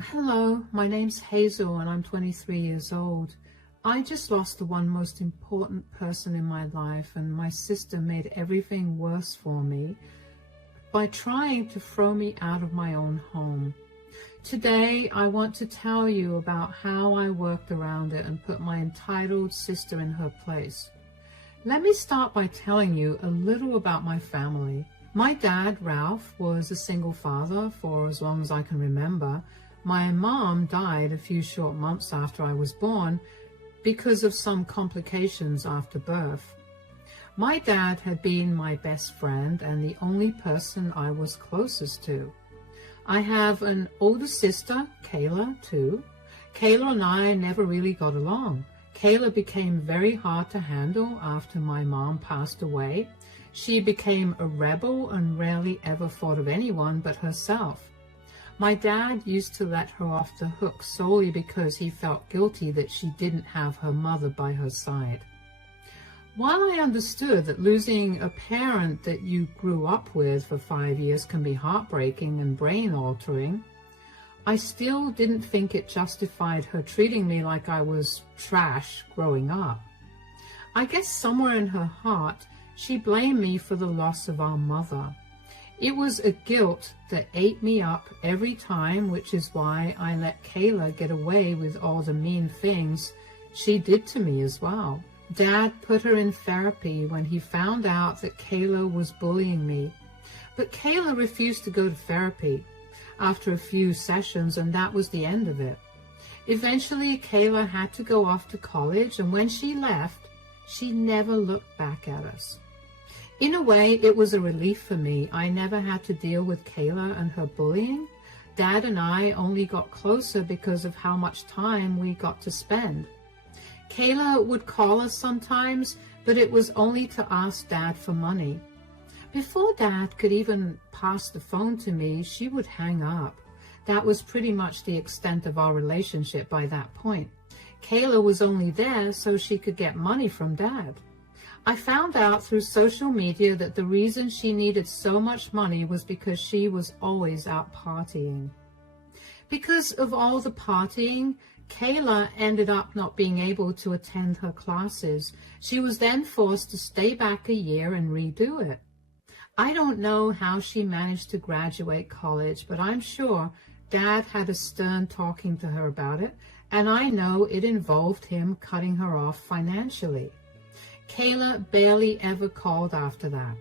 Hello, my name's Hazel and I'm 23 years old. I just lost the one most important person in my life, and my sister made everything worse for me by trying to throw me out of my own home. Today, I want to tell you about how I worked around it and put my entitled sister in her place. Let me start by telling you a little about my family. My dad, Ralph, was a single father for as long as I can remember. My mom died a few short months after I was born because of some complications after birth. My dad had been my best friend and the only person I was closest to. I have an older sister, Kayla, too. Kayla and I never really got along. Kayla became very hard to handle after my mom passed away. She became a rebel and rarely ever thought of anyone but herself. My dad used to let her off the hook solely because he felt guilty that she didn't have her mother by her side. While I understood that losing a parent that you grew up with for 5 years can be heartbreaking and brain-altering, I still didn't think it justified her treating me like I was trash growing up. I guess somewhere in her heart, she blamed me for the loss of our mother. It was a guilt that ate me up every time, which is why I let Kayla get away with all the mean things she did to me as well. Dad put her in therapy when he found out that Kayla was bullying me. But Kayla refused to go to therapy after a few sessions, and that was the end of it. Eventually, Kayla had to go off to college, and when she left, she never looked back at us. In a way, it was a relief for me. I never had to deal with Kayla and her bullying. Dad and I only got closer because of how much time we got to spend. Kayla would call us sometimes, but it was only to ask Dad for money. Before Dad could even pass the phone to me, she would hang up. That was pretty much the extent of our relationship by that point. Kayla was only there so she could get money from Dad. I found out through social media that the reason she needed so much money was because she was always out partying. Because of all the partying, Kayla ended up not being able to attend her classes. She was then forced to stay back a year and redo it. I don't know how she managed to graduate college, but I'm sure Dad had a stern talking to her about it, and I know it involved him cutting her off financially. Kayla barely ever called after that.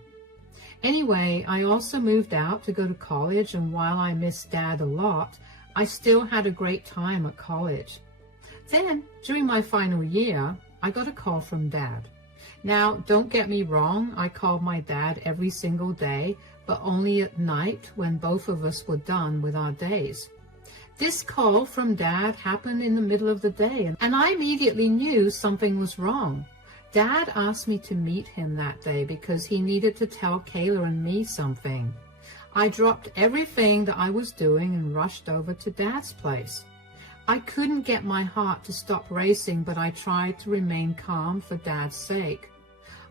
Anyway, I also moved out to go to college, and while I missed Dad a lot, I still had a great time at college. Then, during my final year, I got a call from Dad. Now, don't get me wrong, I called my dad every single day, but only at night when both of us were done with our days. This call from Dad happened in the middle of the day, and I immediately knew something was wrong. Dad asked me to meet him that day because he needed to tell Kayla and me something. I dropped everything that I was doing and rushed over to Dad's place. I couldn't get my heart to stop racing, but I tried to remain calm for Dad's sake.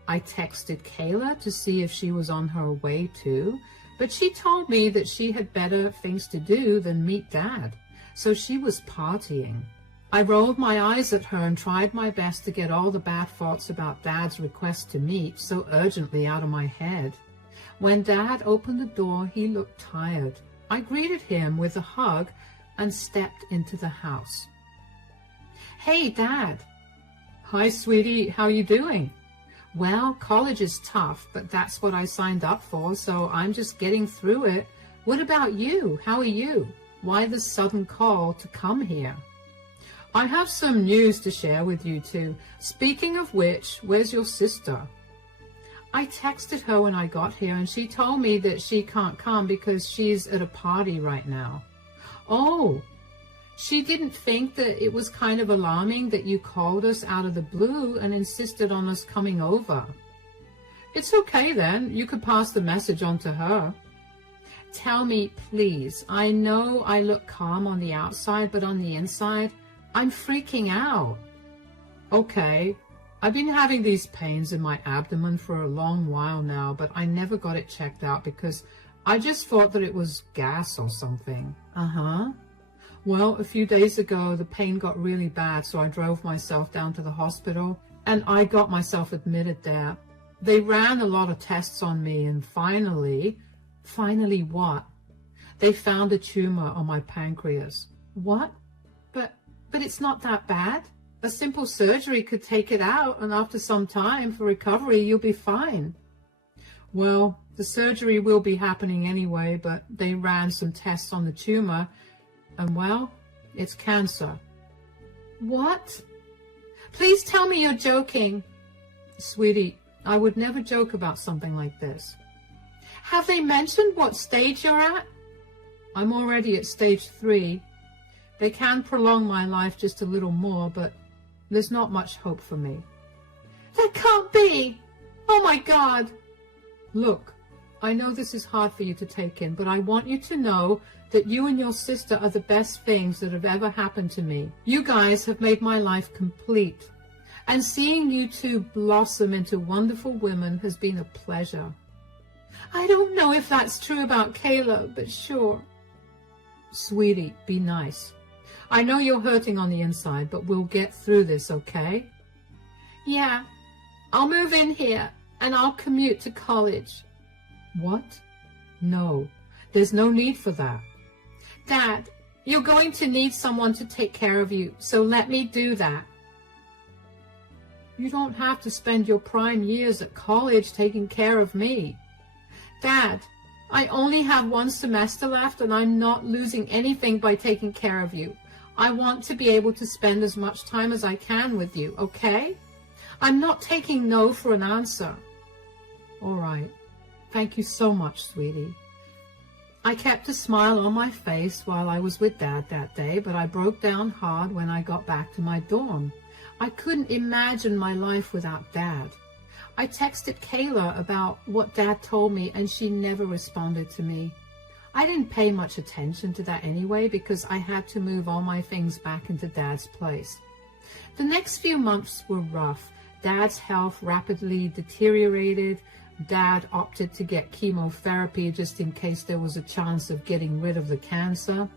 I texted Kayla to see if she was on her way too, but she told me that she had better things to do than meet Dad, so she was partying. I rolled my eyes at her and tried my best to get all the bad thoughts about Dad's request to meet so urgently out of my head. When Dad opened the door, he looked tired. I greeted him with a hug and stepped into the house. "Hey, Dad." "Hi, sweetie. How you doing?" "Well, college is tough, but that's what I signed up for, so I'm just getting through it. What about you? How are you? Why the sudden call to come here?" "I have some news to share with you two. Speaking of which, where's your sister?" "I texted her when I got here, and she told me that she can't come because she's at a party right now." "Oh, she didn't think that it was kind of alarming that you called us out of the blue and insisted on us coming over?" "It's okay then. You could pass the message on to her." "Tell me, please. I know I look calm on the outside, but on the inside, I'm freaking out." "Okay. I've been having these pains in my abdomen for a long while now, but I never got it checked out because I just thought that it was gas or something." "Uh-huh. Well, a few days ago, the pain got really bad, so I drove myself down to the hospital, and I got myself admitted there. They ran a lot of tests on me, and finally what? They found a tumor on my pancreas. What? But it's not that bad. A simple surgery could take it out, and after some time for recovery, you'll be fine. Well, the surgery will be happening anyway, but they ran some tests on the tumor, and well, it's cancer. What? Please tell me you're joking. Sweetie, I would never joke about something like this. Have they mentioned what stage you're at? I'm already at stage 3. They can prolong my life just a little more, but there's not much hope for me. That can't be! Oh my God! Look, I know this is hard for you to take in, but I want you to know that you and your sister are the best things that have ever happened to me. You guys have made my life complete. And seeing you two blossom into wonderful women has been a pleasure. I don't know if that's true about Kayla, but sure. Sweetie, be nice. I know you're hurting on the inside, but we'll get through this, okay? Yeah, I'll move in here, and I'll commute to college. What? No, there's no need for that. Dad, you're going to need someone to take care of you, so let me do that. You don't have to spend your prime years at college taking care of me. Dad, I only have 1 semester left, and I'm not losing anything by taking care of you. I want to be able to spend as much time as I can with you, okay? I'm not taking no for an answer. All right. Thank you so much, sweetie. I kept a smile on my face while I was with Dad that day, but I broke down hard when I got back to my dorm. I couldn't imagine my life without Dad. I texted Kayla about what Dad told me, and she never responded to me. I didn't pay much attention to that anyway because I had to move all my things back into Dad's place. The next few months were rough. Dad's health rapidly deteriorated. Dad opted to get chemotherapy just in case there was a chance of getting rid of the cancer.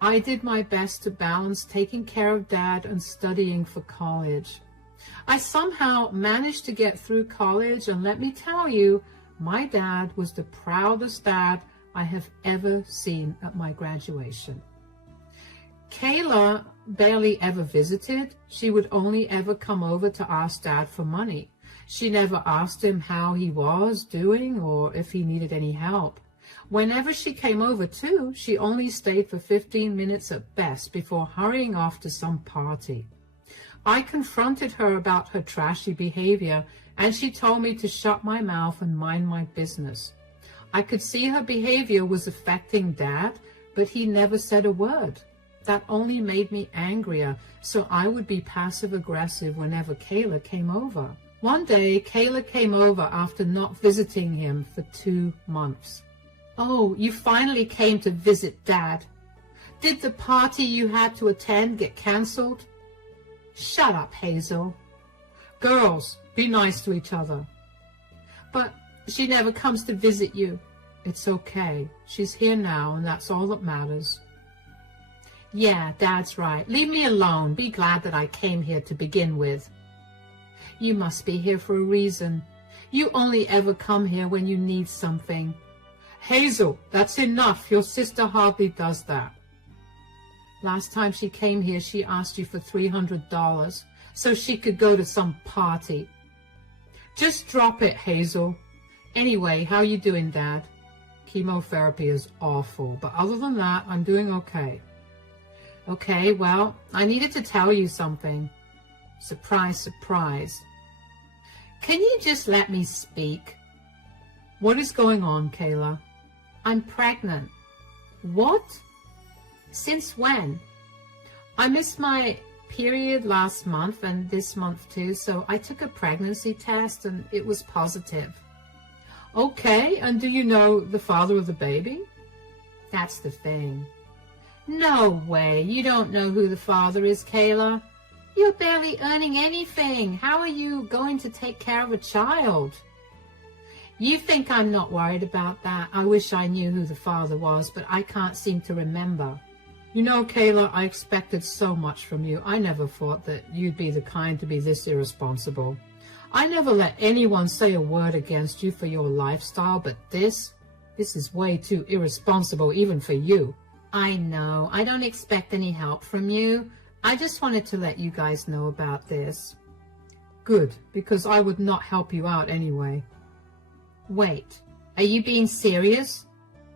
I did my best to balance taking care of Dad and studying for college. I somehow managed to get through college, and let me tell you, my dad was the proudest dad I have ever seen at my graduation. Kayla barely ever visited. She would only ever come over to ask Dad for money. She never asked him how he was doing or if he needed any help. Whenever she came over too, she only stayed for 15 minutes at best before hurrying off to some party. I confronted her about her trashy behavior, and she told me to shut my mouth and mind my business. I could see her behavior was affecting Dad, but he never said a word. That only made me angrier, so I would be passive-aggressive whenever Kayla came over. One day, Kayla came over after not visiting him for 2 months. Oh, you finally came to visit Dad. Did the party you had to attend get canceled? Shut up, Hazel. Girls, be nice to each other. But she never comes to visit you. It's okay. She's here now, and that's all that matters. Yeah, Dad's right. Leave me alone. Be glad that I came here to begin with. You must be here for a reason. You only ever come here when you need something. Hazel, that's enough. Your sister hardly does that. Last time she came here, she asked you for $300 so she could go to some party. Just drop it, Hazel. Anyway, how you doing, Dad? Chemotherapy is awful, but other than that, I'm doing okay. Okay, well, I needed to tell you something. Surprise, surprise. Can you just let me speak? What is going on, Kayla? I'm pregnant. What? Since when? I missed my period last month and this month too, so I took a pregnancy test and it was positive. Okay, and do you know the father of the baby? That's the thing. No way, you don't know who the father is, Kayla. You're barely earning anything. How are you going to take care of a child? You think I'm not worried about that? I wish I knew who the father was, but I can't seem to remember. You know, Kayla, I expected so much from you. I never thought that you'd be the kind to be this irresponsible. I never let anyone say a word against you for your lifestyle, but this is way too irresponsible even for you. I know. I don't expect any help from you. I just wanted to let you guys know about this. Good, because I would not help you out anyway. Wait, are you being serious?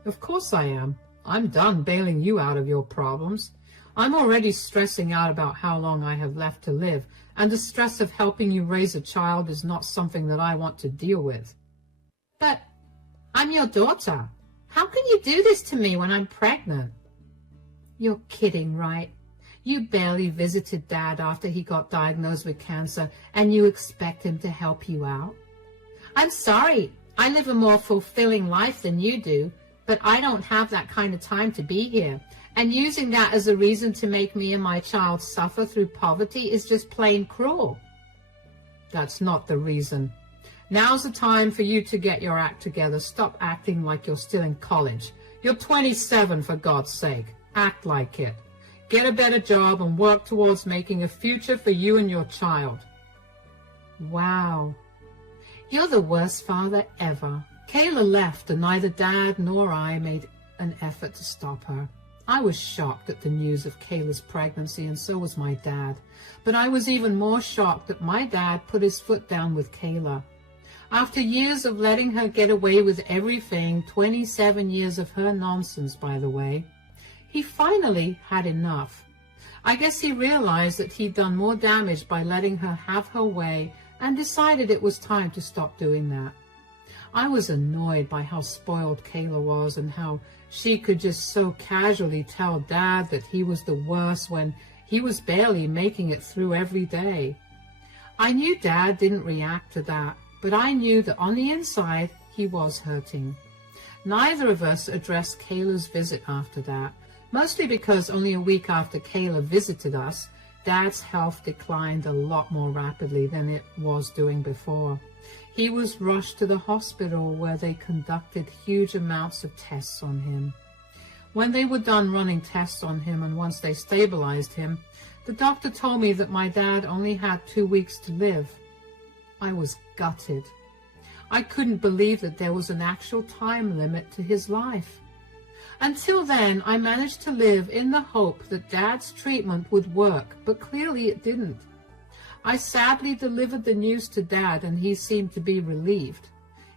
Of course I am. I'm done bailing you out of your problems. I'm already stressing out about how long I have left to live, and the stress of helping you raise a child is not something that I want to deal with. But I'm your daughter. How can you do this to me when I'm pregnant? You're kidding, right? You barely visited Dad after he got diagnosed with cancer, and you expect him to help you out? I'm sorry. I live a more fulfilling life than you do, but I don't have that kind of time to be here. And using that as a reason to make me and my child suffer through poverty is just plain cruel. That's not the reason. Now's the time for you to get your act together. Stop acting like you're still in college. You're 27, for God's sake. Act like it. Get a better job and work towards making a future for you and your child. Wow. You're the worst father ever. Kayla left, and neither Dad nor I made an effort to stop her. I was shocked at the news of Kayla's pregnancy, and so was my dad. But I was even more shocked that my dad put his foot down with Kayla. After years of letting her get away with everything, 27 years of her nonsense, by the way, he finally had enough. I guess he realized that he'd done more damage by letting her have her way and decided it was time to stop doing that. I was annoyed by how spoiled Kayla was and how she could just so casually tell Dad that he was the worst when he was barely making it through every day. I knew Dad didn't react to that, but I knew that on the inside he was hurting. Neither of us addressed Kayla's visit after that, mostly because only a week after Kayla visited us, Dad's health declined a lot more rapidly than it was doing before. He was rushed to the hospital where they conducted huge amounts of tests on him. When they were done running tests on him and once they stabilized him, the doctor told me that my dad only had 2 weeks to live. I was gutted. I couldn't believe that there was an actual time limit to his life. Until then, I managed to live in the hope that Dad's treatment would work, but clearly it didn't. I sadly delivered the news to Dad, and he seemed to be relieved.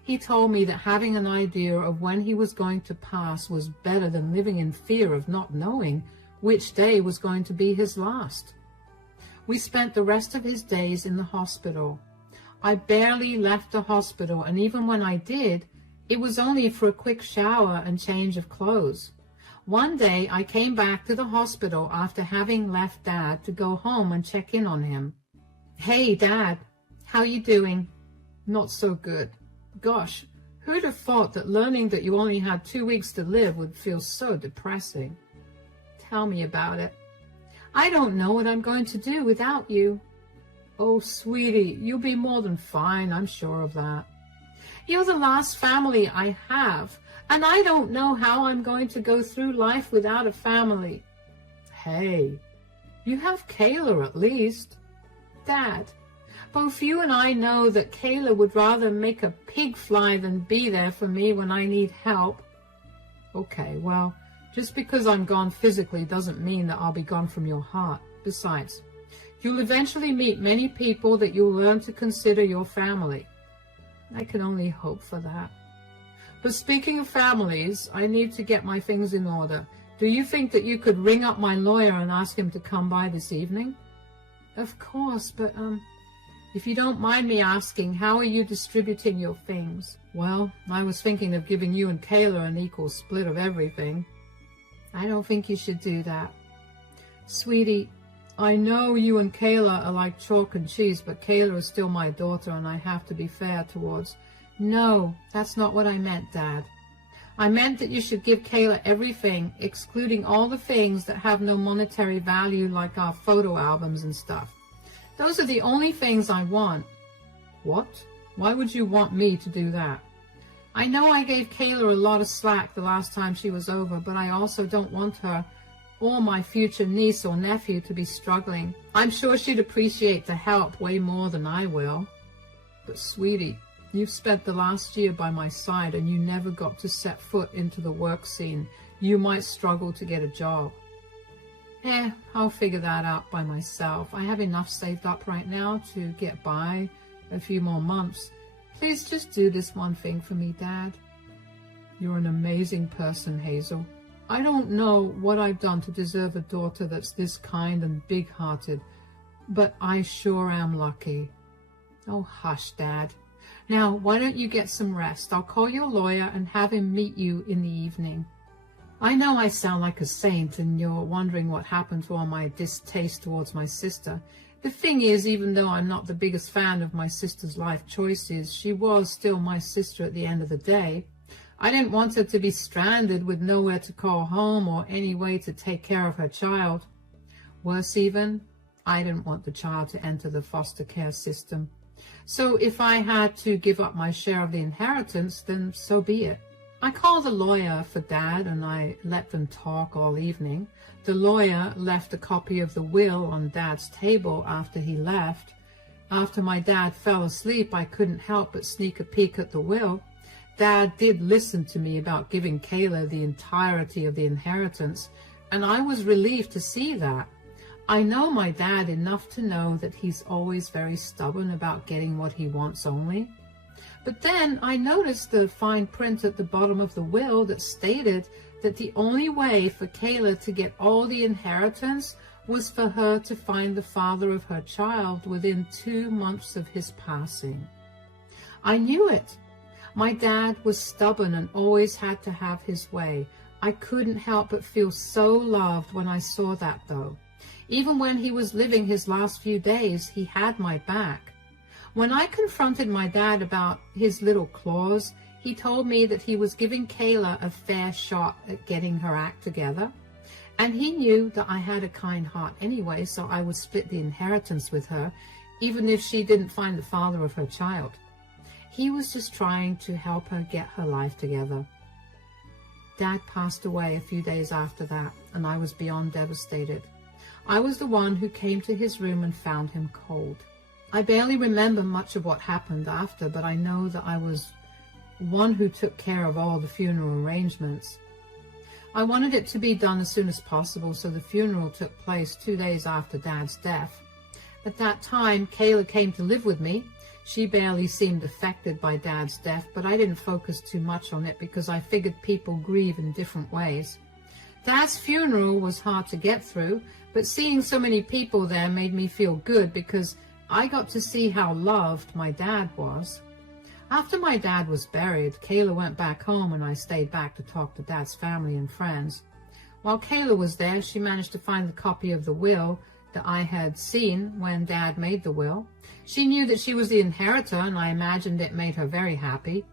He told me that having an idea of when he was going to pass was better than living in fear of not knowing which day was going to be his last. We spent the rest of his days in the hospital. I barely left the hospital, and even when I did, it was only for a quick shower and change of clothes. One day, I came back to the hospital after having left Dad to go home and check in on him. Hey, Dad, how you doing? Not so good. Gosh, who'd have thought that learning that you only had 2 weeks to live would feel so depressing? Tell me about it. I don't know what I'm going to do without you. Oh, sweetie, you'll be more than fine, I'm sure of that. You're the last family I have, and I don't know how I'm going to go through life without a family. Hey, you have Kayla at least. Dad, both you and I know that Kayla would rather make a pig fly than be there for me when I need help. Okay, well, just because I'm gone physically doesn't mean that I'll be gone from your heart. Besides, you'll eventually meet many people that you'll learn to consider your family. I can only hope for that. But speaking of families, I need to get my things in order. Do you think that you could ring up my lawyer and ask him to come by this evening? Of course, but if you don't mind me asking, how are you distributing your things? Well, I was thinking of giving you and Kayla an equal split of everything. I don't think you should do that. Sweetie, I know you and Kayla are like chalk and cheese, but Kayla is still my daughter and I have to be fair towards... No, that's not what I meant, Dad. I meant that you should give Kayla everything, excluding all the things that have no monetary value like our photo albums and stuff. Those are the only things I want. What? Why would you want me to do that? I know I gave Kayla a lot of slack the last time she was over, but I also don't want her or my future niece or nephew to be struggling. I'm sure she'd appreciate the help way more than I will. But sweetie, you've spent the last year by my side and you never got to set foot into the work scene. You might struggle to get a job. I'll figure that out by myself. I have enough saved up right now to get by a few more months. Please just do this one thing for me, Dad. You're an amazing person, Hazel. I don't know what I've done to deserve a daughter that's this kind and big-hearted, but I sure am lucky. Oh, hush, Dad. Now, why don't you get some rest? I'll call your lawyer and have him meet you in the evening. I know I sound like a saint and you're wondering what happened to all my distaste towards my sister. The thing is, even though I'm not the biggest fan of my sister's life choices, she was still my sister at the end of the day. I didn't want her to be stranded with nowhere to call home or any way to take care of her child. Worse even, I didn't want the child to enter the foster care system. So if I had to give up my share of the inheritance, then so be it. I called the lawyer for Dad and I let them talk all evening. The lawyer left a copy of the will on Dad's table after he left. After my dad fell asleep, I couldn't help but sneak a peek at the will. Dad did listen to me about giving Kayla the entirety of the inheritance, and I was relieved to see that. I know my dad enough to know that he's always very stubborn about getting what he wants only. But then I noticed the fine print at the bottom of the will that stated that the only way for Kayla to get all the inheritance was for her to find the father of her child within 2 months of his passing. I knew it. My dad was stubborn and always had to have his way. I couldn't help but feel so loved when I saw that, though. Even when he was living his last few days, he had my back. When I confronted my dad about his little clause, he told me that he was giving Kayla a fair shot at getting her act together. And he knew that I had a kind heart anyway, so I would split the inheritance with her, even if she didn't find the father of her child. He was just trying to help her get her life together. Dad passed away a few days after that, and I was beyond devastated. I was the one who came to his room and found him cold. I barely remember much of what happened after, but I know that I was one who took care of all the funeral arrangements. I wanted it to be done as soon as possible, so the funeral took place 2 days after Dad's death. At that time, Kayla came to live with me. She barely seemed affected by Dad's death, but I didn't focus too much on it because I figured people grieve in different ways. Dad's funeral was hard to get through, but seeing so many people there made me feel good because I got to see how loved my dad was. After my dad was buried, Kayla went back home and I stayed back to talk to Dad's family and friends. While Kayla was there, she managed to find the copy of the will that I had seen when Dad made the will. She knew that she was the inheritor, and I imagined it made her very happy.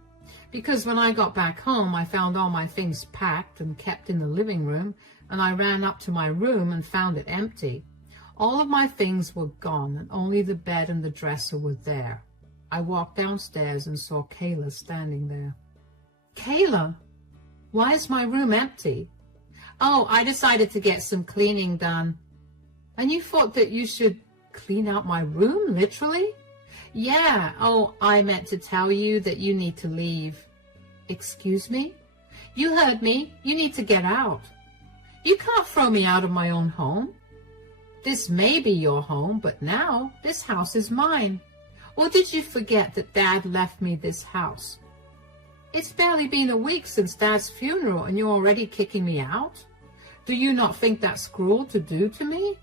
Because when I got back home, I found all my things packed and kept in the living room, and I ran up to my room and found it empty. All of my things were gone, and only the bed and the dresser were there. I walked downstairs and saw Kayla standing there. Kayla, why is my room empty? Oh, I decided to get some cleaning done. And you thought that you should clean out my room, literally? Yeah, oh, I meant to tell you that you need to leave. Excuse me? You heard me. You need to get out. You can't throw me out of my own home. This may be your home, but now this house is mine. Or did you forget that Dad left me this house? It's barely been a week since Dad's funeral and you're already kicking me out? Do you not think that's cruel to do to me?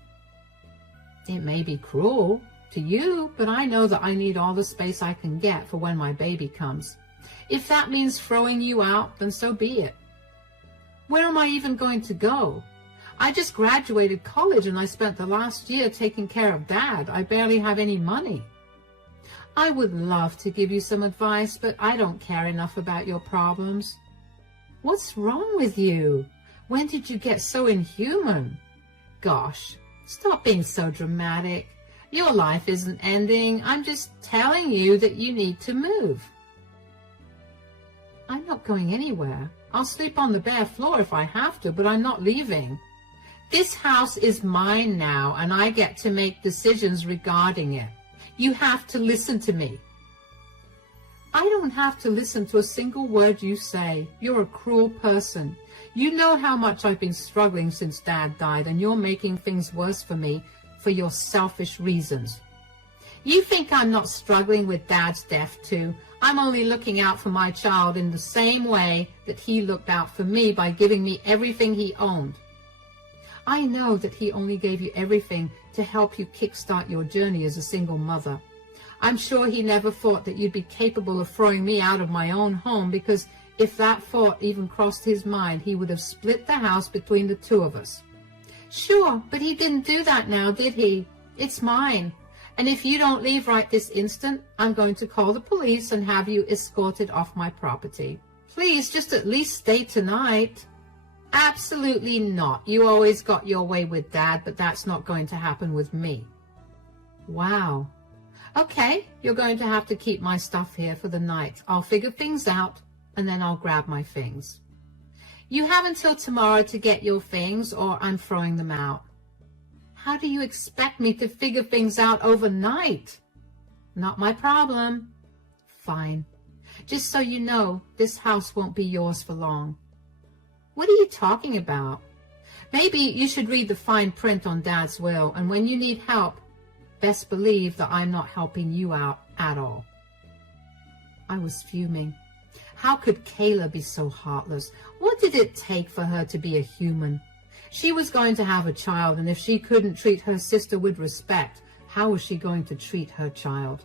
It may be cruel to you, but I know that I need all the space I can get for when my baby comes. If that means throwing you out, then so be it. Where am I even going to go? I just graduated college and I spent the last year taking care of Dad. I barely have any money. I would love to give you some advice, but I don't care enough about your problems. What's wrong with you? When did you get so inhuman? Gosh, stop being so dramatic. Your life isn't ending. I'm just telling you that you need to move. I'm not going anywhere. I'll sleep on the bare floor if I have to, but I'm not leaving. This house is mine now, and I get to make decisions regarding it. You have to listen to me. I don't have to listen to a single word you say. You're a cruel person. You know how much I've been struggling since Dad died, and you're making things worse for me for your selfish reasons. You think I'm not struggling with Dad's death too? I'm only looking out for my child in the same way that he looked out for me by giving me everything he owned. I know that he only gave you everything to help you kickstart your journey as a single mother. I'm sure he never thought that you'd be capable of throwing me out of my own home, because if that thought even crossed his mind, he would have split the house between the two of us. Sure, but he didn't do that now, did he? It's mine. And if you don't leave right this instant, I'm going to call the police and have you escorted off my property. Please, just at least stay tonight. Absolutely not. You always got your way with Dad, but that's not going to happen with me. Wow. Okay, you're going to have to keep my stuff here for the night. I'll figure things out, and then I'll grab my things. You have until tomorrow to get your things, or I'm throwing them out. How do you expect me to figure things out overnight? Not my problem. Fine. Just so you know, this house won't be yours for long. What are you talking about? Maybe you should read the fine print on Dad's will, and when you need help, best believe that I'm not helping you out at all. I was fuming. How could Kayla be so heartless? What did it take for her to be a human? She was going to have a child, and if she couldn't treat her sister with respect, how was she going to treat her child?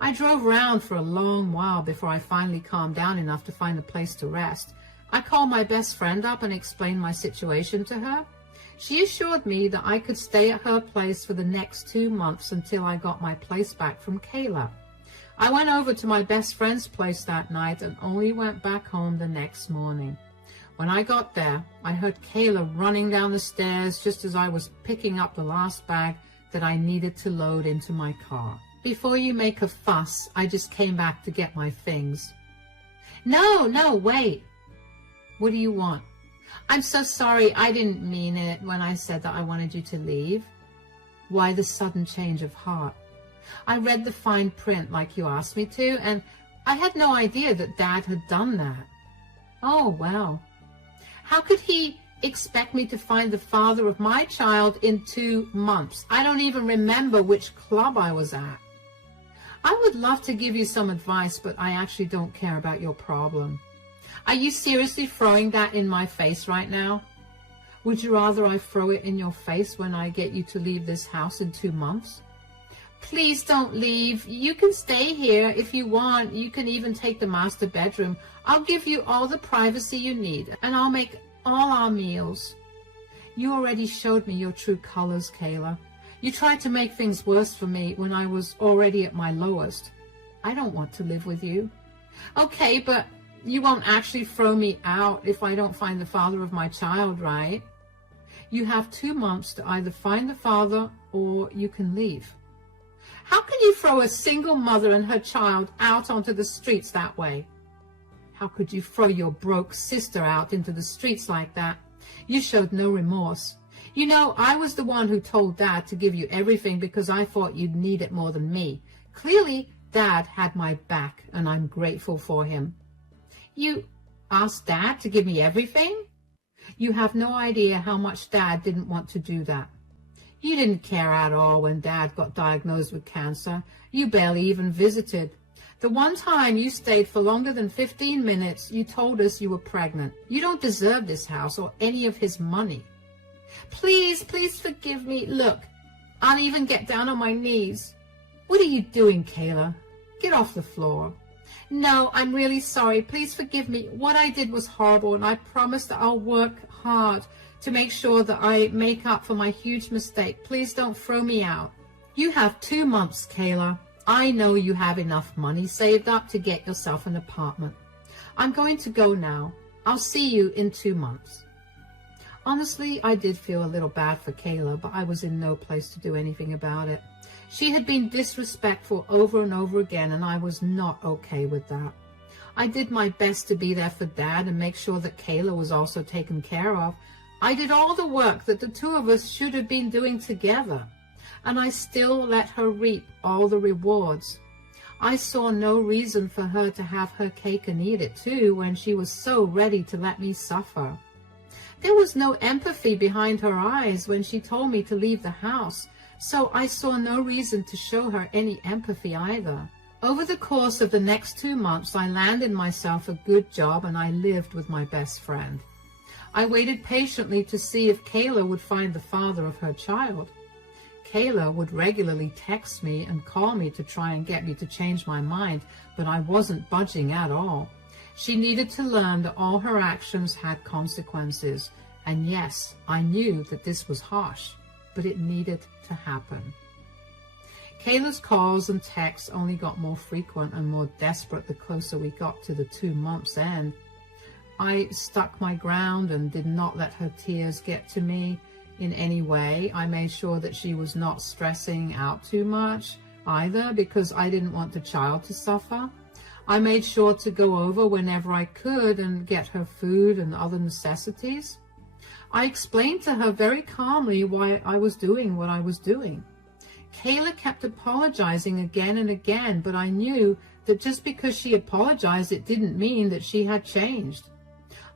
I drove around for a long while before I finally calmed down enough to find a place to rest. I called my best friend up and explained my situation to her. She assured me that I could stay at her place for the next 2 months until I got my place back from Kayla. I went over to my best friend's place that night and only went back home the next morning. When I got there, I heard Kayla running down the stairs just as I was picking up the last bag that I needed to load into my car. Before you make a fuss, I just came back to get my things. No, wait. What do you want? I'm so sorry, I didn't mean it when I said that I wanted you to leave. Why the sudden change of heart? I read the fine print like you asked me to, and I had no idea that Dad had done that. Oh, well. How could he expect me to find the father of my child in 2 months? I don't even remember which club I was at. I would love to give you some advice, but I actually don't care about your problem. Are you seriously throwing that in my face right now? Would you rather I throw it in your face when I get you to leave this house in 2 months? Please don't leave. You can stay here if you want. You can even take the master bedroom. I'll give you all the privacy you need, and I'll make all our meals. You already showed me your true colors, Kayla. You tried to make things worse for me when I was already at my lowest. I don't want to live with you. Okay, but you won't actually throw me out if I don't find the father of my child, right? You have 2 months to either find the father or you can leave. How can you throw a single mother and her child out onto the streets that way? How could you throw your broke sister out into the streets like that? You showed no remorse. You know, I was the one who told Dad to give you everything because I thought you'd need it more than me. Clearly, Dad had my back, and I'm grateful for him. You asked Dad to give me everything? You have no idea how much Dad didn't want to do that. You didn't care at all when Dad got diagnosed with cancer. You barely even visited. The one time you stayed for longer than 15 minutes, you told us you were pregnant. You don't deserve this house or any of his money. Please forgive me. Look, I'll even get down on my knees. What are you doing, Kayla? Get off the floor. No, I'm really sorry. Please forgive me. What I did was horrible, and I promise that I'll work hard to make sure that I make up for my huge mistake. Please don't throw me out. You have 2 months, Kayla. I know you have enough money saved up to get yourself an apartment. I'm going to go now. I'll see you in 2 months. Honestly, I did feel a little bad for Kayla, but I was in no place to do anything about it. She had been disrespectful over and over again, and I was not okay with that. I did my best to be there for Dad and make sure that Kayla was also taken care of. I did all the work that the two of us should have been doing together, and I still let her reap all the rewards. I saw no reason for her to have her cake and eat it too when she was so ready to let me suffer. There was no empathy behind her eyes when she told me to leave the house, so I saw no reason to show her any empathy either. Over the course of the next 2 months, I landed myself a good job and I lived with my best friend. I waited patiently to see if Kayla would find the father of her child. Kayla would regularly text me and call me to try and get me to change my mind, but I wasn't budging at all. She needed to learn that all her actions had consequences, and yes, I knew that this was harsh, but it needed to happen. Kayla's calls and texts only got more frequent and more desperate the closer we got to the 2 months' end. I stuck my ground and did not let her tears get to me in any way. I made sure that she was not stressing out too much either, because I didn't want the child to suffer. I made sure to go over whenever I could and get her food and other necessities. I explained to her very calmly why I was doing what I was doing. Kayla kept apologizing again and again, but I knew that just because she apologized, it didn't mean that she had changed.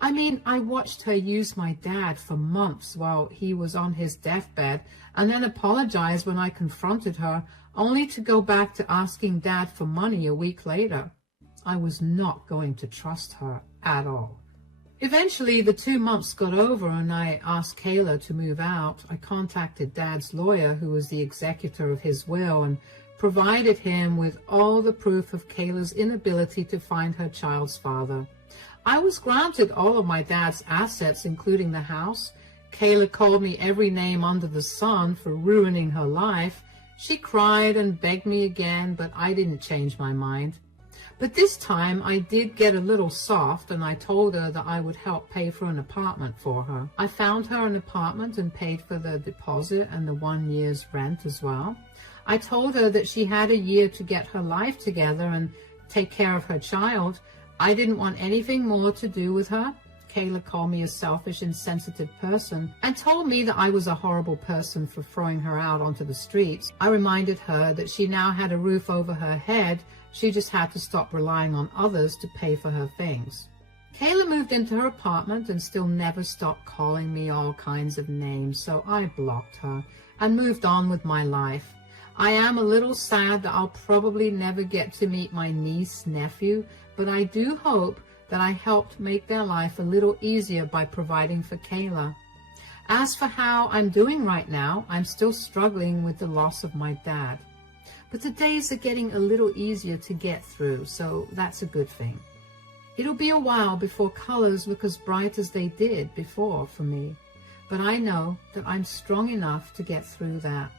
I mean, I watched her use my dad for months while he was on his deathbed, and then apologize when I confronted her, only to go back to asking Dad for money a week later. I was not going to trust her at all. Eventually, the 2 months got over and I asked Kayla to move out. I contacted Dad's lawyer, who was the executor of his will, and provided him with all the proof of Kayla's inability to find her child's father. I was granted all of my dad's assets, including the house. Kayla called me every name under the sun for ruining her life. She cried and begged me again, but I didn't change my mind. But this time I did get a little soft, and I told her that I would help pay for an apartment for her. I found her an apartment and paid for the deposit and the 1 year's rent as well. I told her that she had a year to get her life together and take care of her child. I didn't want anything more to do with her. Kayla called me a selfish, insensitive person and told me that I was a horrible person for throwing her out onto the streets. I reminded her that she now had a roof over her head. She just had to stop relying on others to pay for her things. Kayla moved into her apartment and still never stopped calling me all kinds of names, so I blocked her and moved on with my life. I am a little sad that I'll probably never get to meet my niece, nephew, but I do hope that I helped make their life a little easier by providing for Kayla. As for how I'm doing right now, I'm still struggling with the loss of my dad. But the days are getting a little easier to get through, so that's a good thing. It'll be a while before colors look as bright as they did before for me, but I know that I'm strong enough to get through that.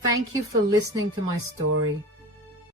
Thank you for listening to my story.